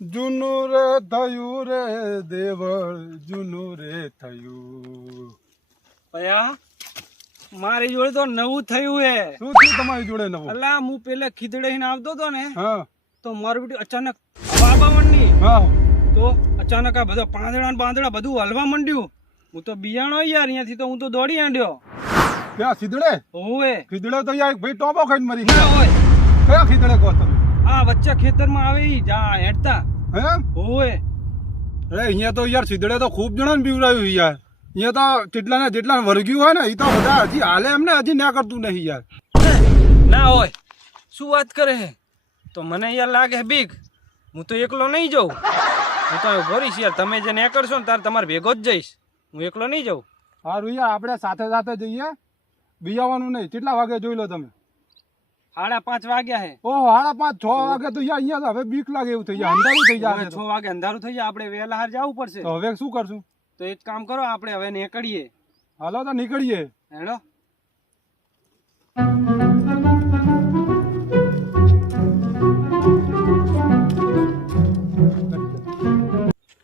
જૂનું રે થયું રે દેવળ જૂનું રે થયું. ભયા મારી જોડે તો નવું થયું હે. શું થયું તમારી જોડે નવું? અલા હું પેલે ખીદડીને આવતો તો ને હા. તો મારું બીટી અચાનક બાબા મંડી. હા. તો અચાનક આ બધા પાંદડા ને પાંદડા બધું હલવા માંડ્યું. હું તો બિયાણો યાર અહીંયાથી તો હું તો દોડી આંડ્યો. ક્યાં ખીદડે? હોવે ખીદડે તો યાર ભાઈ ટોપો ખાઈને મરી ના હોય. કયા ખીદડે કહો તમે? વચ્ચે ખેતરમાં આવે ઈ જા હેડતા. હે ઓય અરે અહીંયા તો યાર સીધડે તો ખૂબ જણાને બીવડાવ્યું યાર. અહીંયા તો જેટલા ને જેટલા વર્ગ્યું હોય ને એ તો બધા હજી હાલે એમને હજી ના કરતું નહીં યાર. ના હોય. શું વાત કરે હે? તો મને યાર લાગે બીક. હું તો એકલો નહીં જાઉં. હું તો ભરીશ યાર. તમે જે ને કરશો ને તારે તમારે ભેગો જ જઈશ. હું એકલો નહીં જાઉં. સારું યાર આપણે સાથે સાથે જઈએ. બીજાવાનું નહીં. કેટલા વાગે જોઈ લો તમે? સાડા પાંચ વાગ્યા હે. ઓ સાડા પાંચ છ વાગે તો અહીંયા હવે બીક લાગે એવું થઈ જાય. અંધારું થઈ જાય છ વાગે અંધારું થઈ જાય. આપણે વહેલા હાર જવું પડશે. તો હવે શું કરશું? તો એક કામ કરો આપણે હવે નીકળીએ. હાલો તો નીકળીએ. હેડો.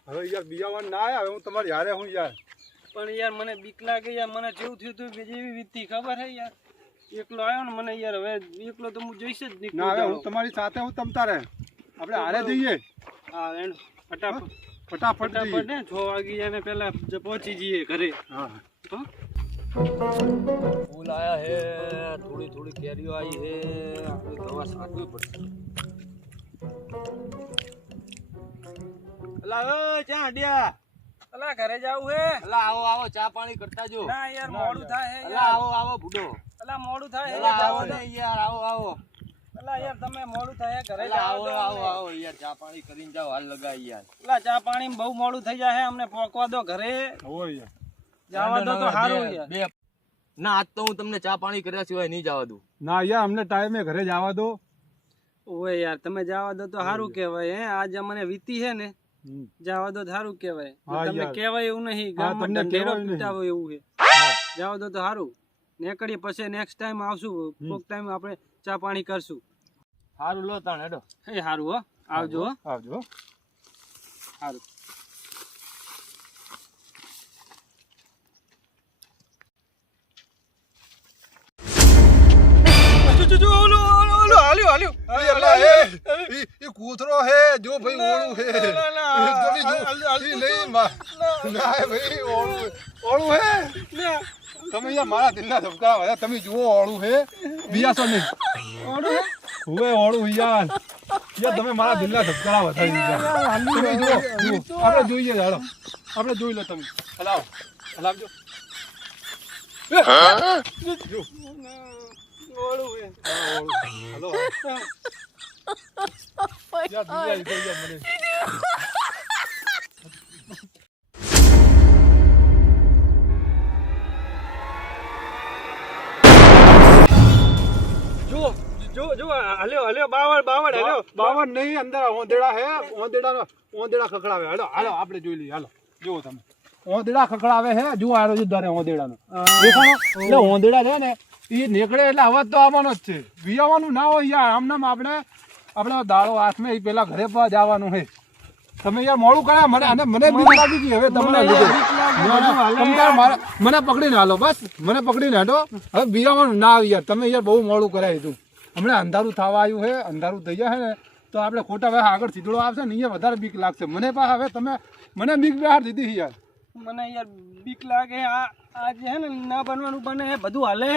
હવે યાર બિયાવાનું ના આવ્યા હું તમારી હારે હું યાર. પણ યાર મને બીક લાગે યાર. મને જેવું થયું હતું બીજી એવી વીતી. ખબર હે યાર? એકલો આવ્યો ને મને યાર હવે એકલો તો હું જઈશ જ નહીં ના હવે હું તમારી સાથે હું તમતા રહે. આપણે હારે જઈએ. હા હેડો ફટાફટ. ફટાફટ ફટાફટ ને છ વાગી જાય ને પેલા જ પહોંચી જઈએ ઘરે. હા. ફૂલ આયા હે થોડી થોડી કેરીઓ આવી હે. આપણે દવા સાચવી પડશે. અલા ઓય ક્યાં અડ્યા? અલા ઘરે જાવું હે. અલા આવો આવો ચા પાણી કરતા જો. ના યાર મોડું થાય હે અલા આવો આવો બુડો અલા મોડું થાય આવો ને યાર આવો આવો. અલા યાર તમે મોડું થાય ઘરે આવો આવો આવો યાર ચા પાણી કરીને જાઓ હાલ લગાય યાર. અલા ચા પાણી બહુ મોડું થઈ જાય અમને પોકવા દો ઘરે. હો યાર. જવા દો તો સારું યાર. બે. ના આજ તો હું તમને ચા પાણી કર્યા સિવાય નહીં જવા દઉં. ના યાર અમને ટાઈમે ઘરે જવા દો. ઓય યાર તમે જવા દો તો સારું કહેવાય હે. આજ અમને વીતી હે ને. જવા દો સારું કહેવાય. હા તમને કહેવાય એવું નહીં હા, ગામમાં તમને ઢંઢેરો પીટાવો એવું છે. જવા દો તો સારું નીકળીએ પછી નેક્સ્ટ ટાઈમ આવશું. કોક ટાઈમ આપણે ચા પાણી કરશું. સારું લો તાણ હેડો. એ સારું હો. આવજો હો. આવજો. સારું એ કૂતરો હે જો ભાઈ ઓળું હે. તમે જો ઈ નહીં ના હે ભાઈ ઓળું ઓળું હે. તમે યાર મારા દિલના ધબકા વાળા તમે જુઓ ઓળું હે. બિયાસો નહીં. હુએ ઓળું યાર. યાર તમે મારા દિલના ધબકા વધારી દીધા તમે જુઓ. આપણે જોઈએ હાલો. આપણે જોઈ લો તમે. હલાવો હલાવજો. હલો યાર મને. જુઓ હલ્યો હલ્યો બાવળ બાવળ હલ્યો બાવળ નહીં અંદર ઓંધેડા હે ઓંધેડા ઓંધેડા ખકડાવે હલો હાલો આપણે જોઈ લઈએ હાલો. જુઓ તમે. ઓંધેડા ખકડાવે હે જુઓ આરો જ દર ઓંદેડાનો દેખાણો? એટલે ઓંધેડા છે ને એ નીકળે એટલે અવાજ તો આવવાનો જ છે. વિયાવાનું ના હોય યાર આમનામ આપણે આપણે દાડો હાથમાં એ પેલા ઘરે પર જવાનું હે. તમે યાર મોડું કર્યા મને અને મને બીક લાગી ગઈ હવે તમને મને પકડીને હાલો બસ. મને પકડીને હાલો હવે બિયાવાનું ના આવી યાર તમે યાર બહુ મોડું કરાવી દીધું હમણાં અંધારું થવા આવ્યું છે અંધારું થઈ જાય ને તો આપણે ખોટા હવે આગળ સીધડો આવશે ને અહીંયા વધારે બીક લાગશે. મને પણ હવે તમે મને બીક બહાર દીધી યાર. મને યાર બીક લાગે આ આ હે ને ના બનવાનું બને હે બધું હાલે.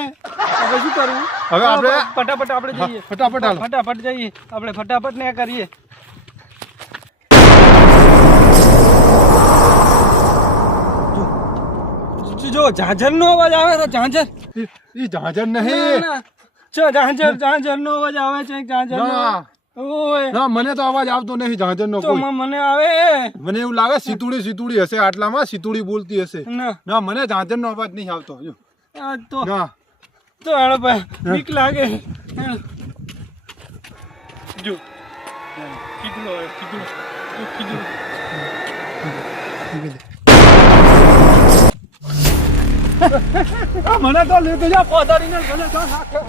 હવે શું કરવું હવે આપણે- ફટાફટ આપણે જઈએ. ફટાફટ હાલો. ફટાફટ જઈએ. આપણે ફટાફટ ને કરીએ. જો- ઝાંઝર નો અવાજ આવે તો ઝાંઝર ઈ ઝાંઝર નહીં. ના. ઝાંઝર ઝાંઝર નો અવાજ આવે છે ઝાંઝર ના. મને તો અવાજ આવતો નહીં ઝાંઝર નો કોઈ. મને આવે? મને એવું લાગે સીતુડી સીતુડી હશે આટલામાં સીતુડી બોલતી હશે. ના. મને ઝાંઝર નો અવાજ નહીં આવતો જો. તો તો હાલો ભાઈ બીક લાગે. જો. કીધું કીધું. કીધું. મને તો લીધું પોતાની ગલે તો નાખે